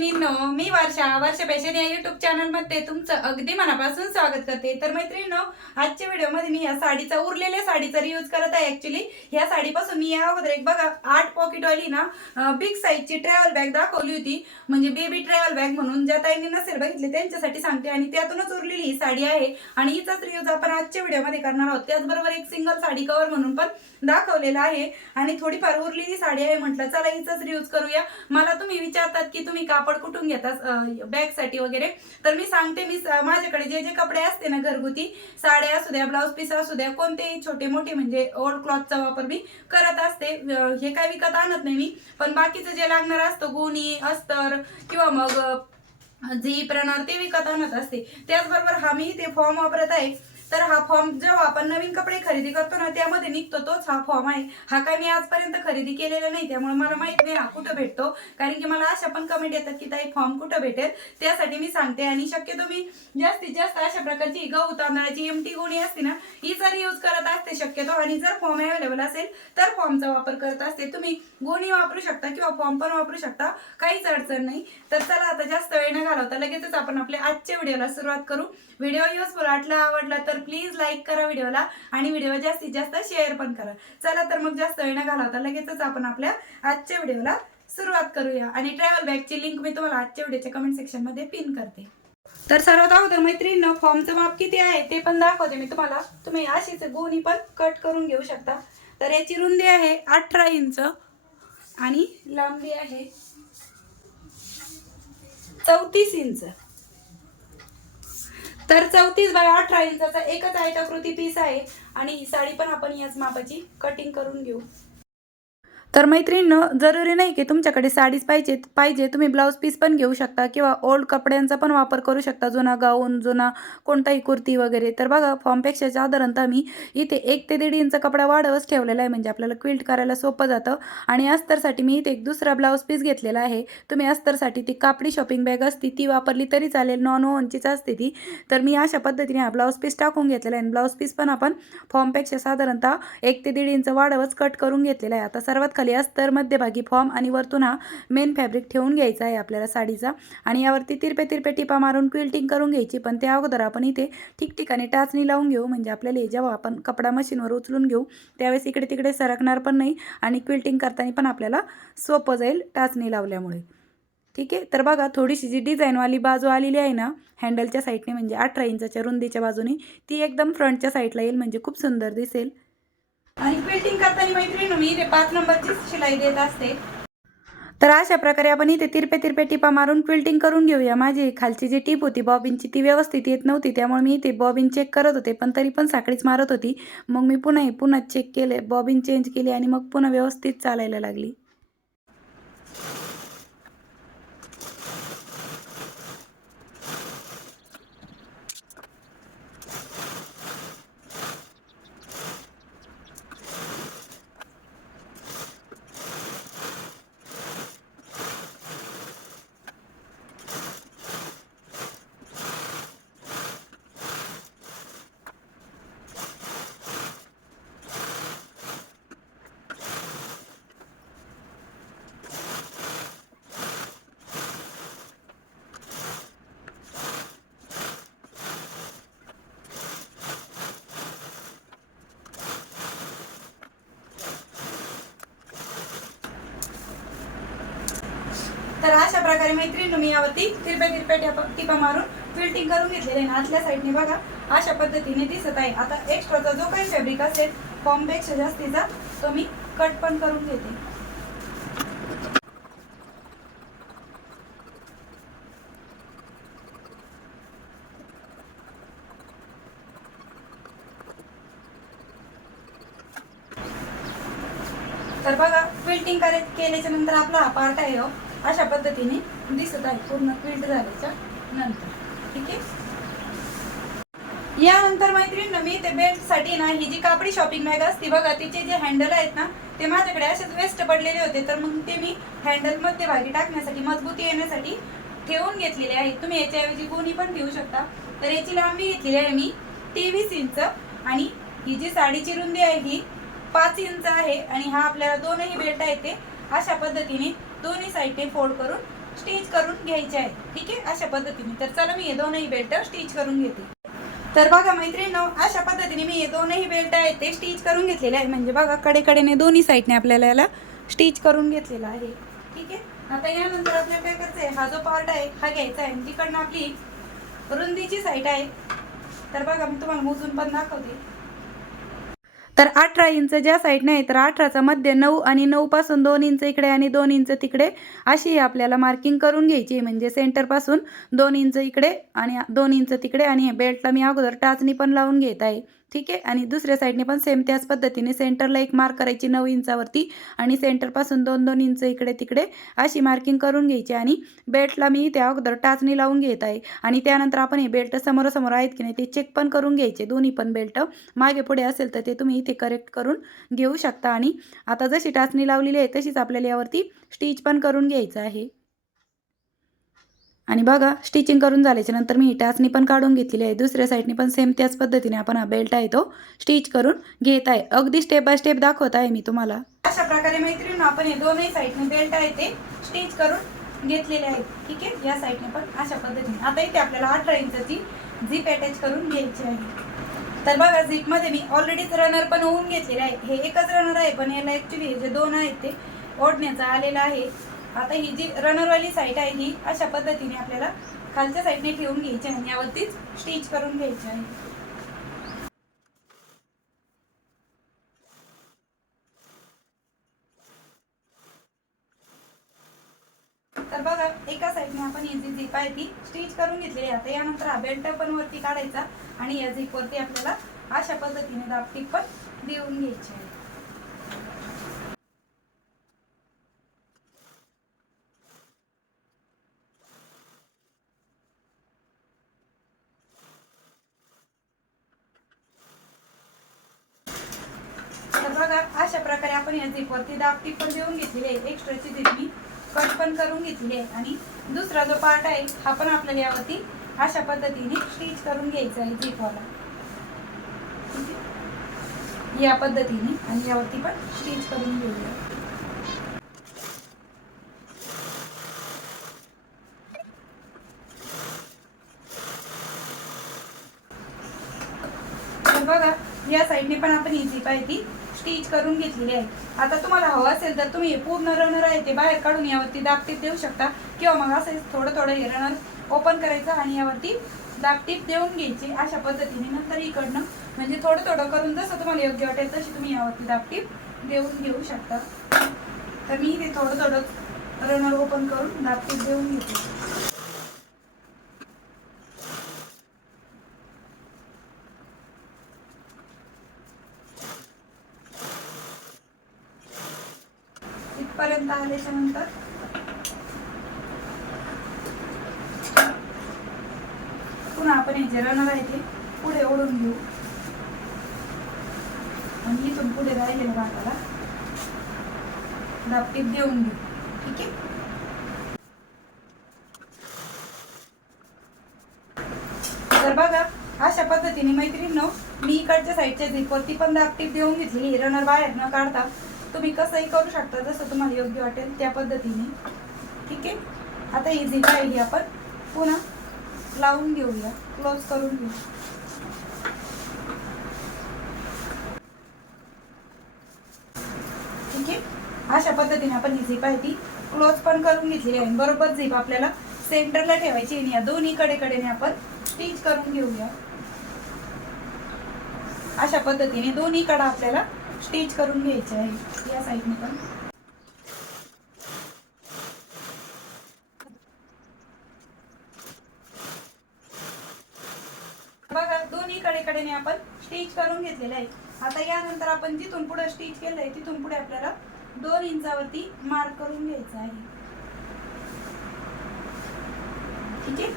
मैत्रिणींनो मी वर्षा. वर्षा पेशन या युट्यूब चॅनलमध्ये तुमचं अगदी मनापासून स्वागत करते. तर मैत्रिणींनो आजच्या व्हिडिओमध्ये मी या साडीचा उरलेल्या साडीचा रियूज करत आहे ऍक्च्युली या साडीपासून मी या अगोदर एक बघा आठ पॉकेटवाली ना बिग साईजची ट्रॅव्हल बॅग दाखवली होती. म्हणजे बेबी ट्रॅव्हल बॅग म्हणून ज्या ताईंनी नसेल बघितले त्यांच्यासाठी सांगते. आणि त्यातूनच उरलेली ही साडी आहे. आणि हिचाच रियूज आपण आजच्या व्हिडिओमध्ये करणार आहोत. त्याचबरोबर एक सिंगल साडी कव्हर म्हणून पण दाखवलेला आहे. आणि थोडीफार उरलेली साडी आहे म्हटलं चला हिचाच रियूज करूया. मला तुम्ही विचारतात की तुम्ही कापड कुठून घेतात बॅगसाठी वगैरे. तर मी सांगते मी माझ्याकडे जे जे कपडे असते ना घरगुती साड्या असू द्या ब्लाऊज पीस असू द्या कोणतेही छोटे मोठे म्हणजे ओल्ड क्लॉथचा वापर मी करत असते. हे काय विकत आणत नाही मी पण बाकीचं जे लागणार असतं गुणी अस्तर किंवा मग जी झी प्रणार ते विकत आणत असते. त्याचबरोबर हा मी ते फॉर्म वापरत आहे. तर हा फॉर्म जेव्हा आपण नवीन कपडे खरेदी करतो ना त्यामध्ये निघतो तोच हा फॉर्म आहे. हा काय मी आजपर्यंत खरेदी केलेला नाही त्यामुळे मला माहीत नाही हा कुठं भेटतो. कारण की मला अशा पण कमेंट येतात की ताई फॉर्म कुठं भेटेल? त्यासाठी मी सांगते. आणि शक्यतो मी जास्तीत जास्त अशा प्रकारची गहू तांदळाची एमटी गोणी असते ना ही जर यूज करत असते शक्यतो. आणि जर फॉर्म अवेलेबल असेल तर फॉर्मचा वापर करत असते. तुम्ही गोणी वापरू शकता किंवा फॉर्म पण वापरू शकता. काहीच अडचण नाही. तर चला आता जास्त वेळ न घालवता लगेचच आपण आपल्या आजच्या व्हिडिओला सुरुवात करू. व्हिडिओ युजफुल आटला आवडला तर प्लीज लाईक करा व्हिडिओला आणि व्हिडिओ जास्तीत जास्त शेअर पण करा. चला तर मग जास्त वेळ न घालवता लगेचच आपण आपल्या आजच्या व्हिडिओला सुरुवात करूया. आणि ट्रॅव्हल बॅगची लिंक मी तुम्हाला आजच्या व्हिडिओच्या कमेंट सेक्शनमध्ये पिन करते. तर सर्वात अगोदर मैत्रिणीनं फॉर्मचं माप किती आहे ते पण दाखवते मी तुम्हाला. तुम्ही अशीच गोणी पण कट करून घेऊ शकता. तर याची रुंदी आहे अठरा इंच आणि लांबी आहे चौतीस इंच. तर चौतीस बाय अठरा इंचाचा एकच आयताकृती पीस आहे. आणि ही साडी पण आपण याच मापाची कटिंग करून घेऊ. तर मैत्रिणीनं जरुरी नाही की तुमच्याकडे साडीच पाहिजे पाहिजे. तुम्ही ब्लाऊज पीस पण घेऊ शकता किंवा ओल्ड कपड्यांचा पण वापर करू शकता जुना गाऊन जुना कोणताही कुर्ती वगैरे. तर बघा फॉर्मपेक्षा साधारणतः मी इथे एक ते दीड इंच कपडा वाढवच ठेवलेला आहे. म्हणजे आपल्याला क्विल्ट करायला सोपं जातं. आणि अस्तरसाठी मी इथे एक दुसरा ब्लाऊज पीस घेतलेला आहे. तुम्ही अस्तरसाठी ती कापडी शॉपिंग बॅग असती ती वापरली तरी चालेल. नॉन ओनचीच असते ती. तर मी अशा पद्धतीने हा ब्लाऊज पीस टाकून घेतलेला आहे. आणि ब्लाऊज पीस पण आपण फॉर्मपेक्षा साधारणतः एक ते दीड इंच वाढवच कट करून घेतलेला आहे. आता सर्वात खाली अस्तर मध्यभागी फॉर्म आणि वरतून हा मेन फॅब्रिक ठेवून घ्यायचा आहे आपल्याला साडीचा. आणि यावरती तिरपे तिरपे टिपा मारून क्विल्टिंग करून घ्यायची. पण त्या अगोदर आपण इथे ठिकठिकाणी टाचणी लावून घेऊ. म्हणजे आपल्याला जेव्हा आपण कपडा मशीनवर उचलून घेऊ. त्यावेळेस इकडे तिकडे सरकणार पण नाही आणि क्विल्टिंग करताना पण आपल्याला सोपं जाईल टाचणी लावल्यामुळे. ठीक आहे? तर बघा थोडीशी जी डिझाईनवाली बाजू आलेली आहे ना हँडलच्या साईडने म्हणजे अठरा इंचाच्या रुंदीच्या बाजूने ती एकदम फ्रंटच्या साईडला येईल. म्हणजे खूप सुंदर दिसेल. आणि क्विल्टिंग करताना मैत्रिणी मी इथे पाच नंबरची शिलाई देत असते. तर अशा प्रकारे आपण इथे तिरपे तिरपे टिपा मारून क्विल्टिंग करून घेऊया. माझी खालची जी टीप होती बॉबिनची ती व्यवस्थित येत नव्हती. त्यामुळे मी इथे बॉबिन चेक करत होते पण तरी पण साखळीच मारत होती. मग मी पुन्हा पुन्हा चेक केले बॉबिन चेंज केली आणि मग पुन्हा व्यवस्थित चालायला लागली तर अशा मैत्रीण मैत्रिणी मी यावरती तिरप्या तिरप्या टिपा टिपा मारून फिल्टिंग करून घेतलेले नाचल्या आतल्या साईडने बघा. अशा पद्धतीने दिसत आहे. आता एक्स्ट्राचा जो काही फॅब्रिक असेल फॉर्मपेक्षा जास्तीचा तो मी कट पण करून घेते. तर बघा फिल्टिंग करे केल्याच्यानंतर आपला हा पार्ट आहे हो. अशा पद्धतीने दिसत आहे पूर्ण क्विल्ट झाल्याच्यानंतर. ठीक आहे? यानंतर मैत्रिणी मी ते बेल्टसाठी ना ही जी कापडी शॉपिंग बॅग असते बघा तिचे जे हँडल आहेत ना ते माझ्याकडे असेच वेस्ट पडलेले होते. तर मग ते मी हँडलमध्ये भागी टाकण्यासाठी मजबूती येण्यासाठी ठेवून घेतलेले आहे. तुम्ही याच्याऐवजी कोणी पण ठेवू शकता. तर याची लांबी घेतलेली आहे मी तेवीस इंच आणि ही जी साडीची रुंदी आहे ही पाच इंच आहे आणि हा आपल्याला दोनही बेल्ट आहे ते. अशा पद्धतीने दोन्ही साईडने फोल्ड करून स्टिच करून घ्यायचे आहे. ठीक आहे? अशा पद्धतीने. तर चला मी हे दोनही बेल्ट स्टिच करून घेते. तर बघा मैत्रिणी अशा पद्धतीने मी हे दोनही बेल्ट आहेत ते स्टिच करून घेतलेले आहे. म्हणजे बघा कडेकडेने दोन्ही साईडने आपल्याला याला स्टिच करून घेतलेला आहे. ठीक आहे? आता यानंतर आपल्याला काय करायचं आहे हा जो पार्ट आहे हा घ्यायचा आहे. तिकडनं आपली रुंदीची साईड आहे. तर बघा मी तुम्हाला मोजून पण दाखवते. तर अठरा इंच ज्या साईडने आहे तर अठराचा मध्य नऊ आणि नऊपासून दोन इंच इकडे आणि दोन इंच तिकडे अशी आपल्याला मार्किंग करून घ्यायची आहे. म्हणजे सेंटरपासून दोन इंच इकडे आणि दोन इंच तिकडे आणि हे बेल्टला मी अगोदर टाचणी पण लावून घेत आहे ठीक आहे? आणि दुसऱ्या साईडने पण सेम त्याच पद्धतीने सेंटरला एक मार्क करायची नऊ इंचावरती आणि सेंटरपासून दोन दोन इंच इकडे तिकडे अशी मार्किंग करून घ्यायची. आणि बेल्टला मी त्या अगोदर टाचणी लावून घेत आहे. आणि त्यानंतर आपण हे बेल्ट समोरासमोर आहेत की नाही ते चेक पण करून घ्यायचे. दोन्ही पण बेल्ट मागे पुढे असेल तर ते तुम्ही इथे करेक्ट करून घेऊ शकता. आणि आता जशी टाचणी लावलेली आहे तशीच आपल्याला यावरती स्टिच पण करून घ्यायचं आहे. आणि बघा स्टिचिंग करून झाल्याच्यानंतर मी ही टाचणी पण काढून घेतलेली आहे. दुसऱ्या साईडने पण सेम त्याच पद्धतीने आपण हा बेल्ट आहे तो स्टिच करून घेत आहे. अगदी स्टेप बाय स्टेप दाखवत आहे मी तुम्हाला. अशा प्रकारे मैत्रिणी आपण हे दोनही साईडने बेल्ट आहे ते स्टिच करून घेतलेले आहेत. ठीक आहे? या साईडने पण अशा पद्धतीने. आता इथे आपल्याला अठरा इंचची झीप अटॅच करून घ्यायची आहे. तर बघा झीपमध्ये मी ऑलरेडीच रनर पण होऊन घेतलेले आहे. हे एकच रनर आहे पण याला ॲक्च्युली जे दोन आहेत ते ओढण्याचा आलेला आहे. आता ही जी रनरवाली साईड आहे ही अशा पद्धतीने आपल्याला खालच्या साईडने ठेवून घ्यायची आहे यावरतीच स्टिच करून घ्यायची आहे. तर बघा एका साईडने आपण ही जी झीप आहे ती स्टिच करून घेतलेली आहे. आता यानंतर हा बेल्ट पण वरती काढायचा आणि या झीप वरती आपल्याला अशा पद्धतीने दापटीप पण देऊन घ्यायची आहे तर बघा अशा प्रकारे आपण या झीपवरती दाबटीप पण देऊन घेतलेली आहे. एक्स्ट्राची झीप मी कट पण करून घेतलेली आहे. आणि दुसरा जो पार्ट आहे हा पण आपल्याला यावरती अशा पद्धतीने स्टिच करून घ्यायचा आहे झिपवाला या पद्धतीने आणि यावरती पण स्टिच करून घेऊया. बघा या साईडने पण आपण ही झीप आहे ती स्टिच करून घेतलेली आहे आता तुम्हाला हवं असेल तर तुम्ही हे पूर्ण रनर आहे ते बाहेर काढून यावरती दाबटीप देऊ शकता. किंवा मग असं थोडं थोडं हे रनर ओपन करायचं आणि यावरती दाबटीप देऊन घ्यायची. अशा पद्धतीने नंतर इकडनं म्हणजे थोडं थोडं करून जसं तुम्हाला योग्य वाटेल तशी तुम्ही यावरती दाबटीप देऊन घेऊ शकता. तर मी ते थोडं थोडं रनर ओपन करून दाबटीप देऊन घेते इथपर्यंत आल्याच्यानंतर पुन्हा आपण हे जे रनर आहे ते पुढे ओढून घेऊ. आणि इथून पुढे राहिलेल्या भागाला दापटीत देऊन घेऊ. ठीक आहे? तर बघा अशा पद्धतीने मैत्रिणींनो मी इकडच्या साईडच्या झिपवरती पण दापटीप देऊन घेतली रनर बाहेर न काढता तुम्ही कसंही करू शकता जसं तुम्हाला योग्य वाटेल त्या पद्धतीने. ठीक आहे? आता ही झिप आपण पुन्हा लावून घेऊया क्लोज करून घेऊ ठीक आहे? अशा पद्धतीने आपण ही झिप आहे ती क्लोज पण करून घेतलेली आहे. बरोबर झिप आपल्याला सेंटरला ठेवायची आणि या दोन्ही कडे कडेने आपण स्टिच करून घेऊया अशा पद्धतीने दोन्ही कडा आपल्याला स्टिच करून घ्यायचे आहे. या साईडने पण बघा दोन्ही कडे कडेने आपण स्टिच करून घेतलेलं आहे. आता यानंतर आपण जिथून पुढे स्टिच केलंय तिथून पुढे आपल्याला दोन इंचावरती मार्क करून घ्यायचं आहे. ठीक आहे?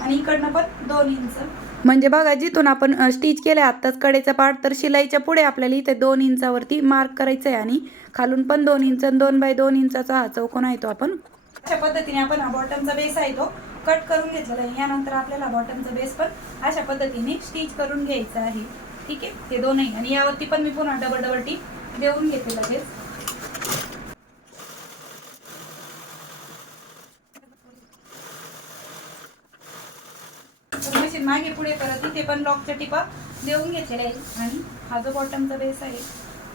आणि इकडनं पण दोन इंच. म्हणजे बघा जिथून आपण स्टिच केलं आत्ताच कडेचा पार्ट तर शिलाईच्या पुढे आपल्याला इथे दोन इंचावरती मार्क करायचं आहे आणि खालून पण दोन इंच दोन बाय दोन इंचाचा हा चौकोन आहे तो आपण अशा पद्धतीने आपण हा बॉटमचा बेस आहे तो. कट करून घेतलेलं आहे. यानंतर आपल्याला बॉटमचं बेस पण अशा पद्धतीने स्टिच करून घ्यायचं आहे. ठीक आहे? ते दोनही. आणि यावरती पण मी पुन्हा डबल डबल टीप देऊन घेते लगेच. मशीन मागे पुढे करत इथे पण लॉकच्या टिपा देऊन घेतलेल्या आहे आणि हा जो बॉटमचा बेस आहे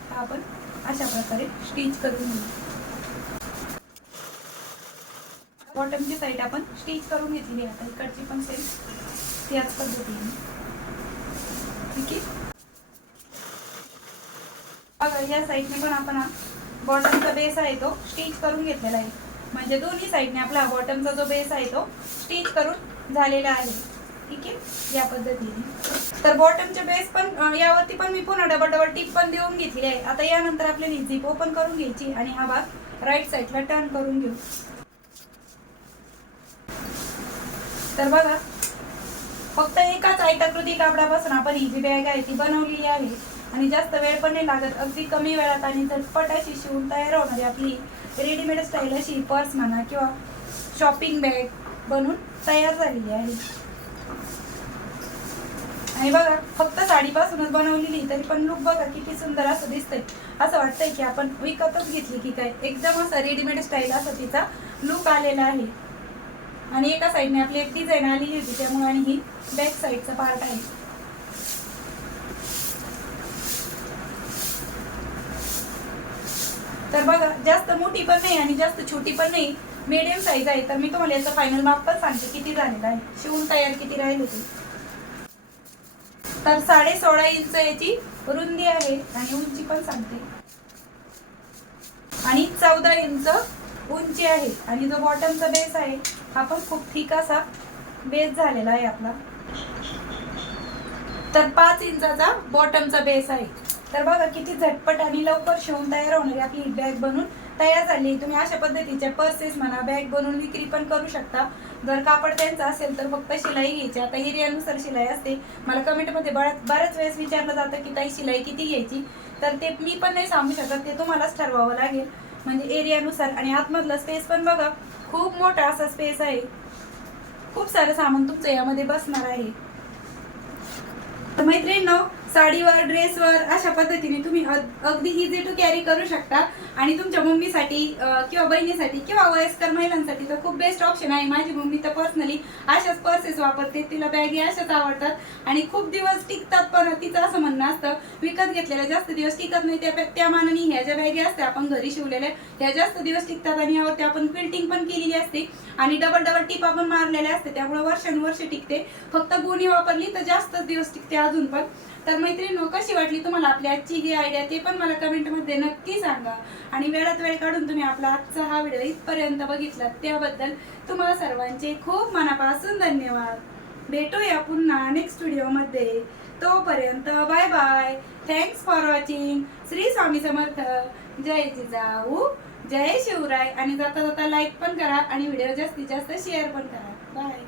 हा आपण अशा प्रकारे स्टिच करून घेऊ. बॉटमची साईड आपण स्टिच करून घेतलेली आहे. आता इकडची पण सेम त्याच पद्धतीने. ठीक आहे? बघा या साईडने पण आपण बॉटमचा बेस आहे तो स्टिच करून घेतलेला आहे. म्हणजे दोन्ही साईडने आपला बॉटमचा जो बेस आहे तो स्टिच करून झालेला आहे. ठीक आहे? या पद्धतीने. तर बॉटमचे बेस पण यावरती पण मी पुन्हा डबल डबल टिप पण देऊन घेतली आहे. आता यानंतर आपल्याला झिप ओपन करून घ्यायची आणि हा भाग राईट साईडला टर्न करून घेऊ. तर बघा फक्त एकाच आयताकृती कापडापासून आपण ही जी बॅग आहे ती बनवलेली आहे. आणि जास्त वेळ पण नाही लागत अगदी कमी वेळात आणि झटपट अशी शिवून तयार होणारी आपली रेडीमेड स्टाईल अशी पर्स म्हणा किंवा शॉपिंग बॅग बनून तयार झालेली आहे. आणि बघा फक्त साडीपासूनच बनवलेली तरी पण लुक बघा किती सुंदर असं दिसतंय. असं वाटतंय की आपण विकतच घेतली की काय एकदम असं रेडीमेड स्टाईल असा तिचा लुक आलेला आहे. आणि एका साईडने आपली एक डिझाईन आलेली होती त्यामुळे आणि ही बॅक साईडचा पार्ट आहे. तर बघा जास्त मोठी पण नाही आणि जास्त छोटी पण नाही. मीडियम साईज आहे. तर मी तुम्हाला याचं फायनल माप पण सांगते किती झालेलं आहे. शिवून तयार किती राहील होती तर साडे सोळा इंच याची रुंदी आहे आणि उंची पण सांगते. आणि चौदा इंच उंची आहे आणि जो बॉटमचा बेस आहे हा पण खूप ठीक असा बेस झालेला आहे आपला. तर पाच इंचाचा बॉटमचा बेस आहे. तर बघा किती झटपट आणि लवकर शिवून तयार होणारी आपली बॅग बनून तयार झाली तुम्ही अशा पद्धतीच्या पर्सेस म्हणा बॅग बनवून विक्री पण करू शकता. जर कापड त्यांचं असेल तर फक्त शिलाई घ्यायची. आता एरियानुसार शिलाई असते. मला कमेंटमध्ये बऱ्याच बऱ्याच वेळेस विचारलं जातं की ताई शिलाई किती घ्यायची? तर ते मी पण नाही सांगू शकत. ते तुम्हालाच ठरवावं लागेल. म्हणजे एरियानुसार आणि आतमधलं स्पेस पण बघा. खूप मोठा असा स्पेस आहे. खूप सारं सामान तुमचं यामध्ये बसणार आहे. तर मैत्रिणींनो साडीवर ड्रेसवर अशा पद्धतीने तुम्ही अग- अगदी इझी टू कॅरी करू शकता. आणि तुमच्या मम्मीसाठी किंवा बहिणीसाठी किंवा वयस्कर महिलांसाठी तर खूप बेस्ट ऑप्शन आहे. माझी मम्मी तर पर्सनली अशाच पर्सेस वापरते. तिला बॅगी अशाच आवडतात. आणि खूप दिवस टिकतात पण तिचं असं म्हणणं असतं विकत घेतलेल्या जास्त दिवस टिकत नाही. त्या त्या मानाने ह्या ज्या बॅगी असतात आपण घरी शिवलेल्या ह्या जास्त दिवस टिकतात. आणि यावरती आपण क्विल्टिंग पण केलेली असते. आणि डबल डबल टिपा पण मारलेल्या असते त्यामुळे वर्षानुवर्ष टिकते. फक्त गुणी वापरली तर जास्त दिवस टिकते अजून पण. तर मैत्रिणी कशी वाटली तुम्हाला आपली आजची ही आयडिया ते पण मला कमेंटमध्ये नक्की सांगा. आणि वेळात वेळ काढून तुम्ही आपला आजचा हा व्हिडिओ इथपर्यंत बघितला त्याबद्दल तुम्हाला सर्वांचे खूप मनापासून धन्यवाद. भेटूया पुन्हा नेक्स्ट व्हिडिओमध्ये तोपर्यंत bye bye thanks for watching Shri Swami Samarth. जय जिजाऊ. जय शिवराय. आणि जाता जाता लाईक पण करा आणि व्हिडिओ जास्तीत जास्त शेअर पण करा. बाय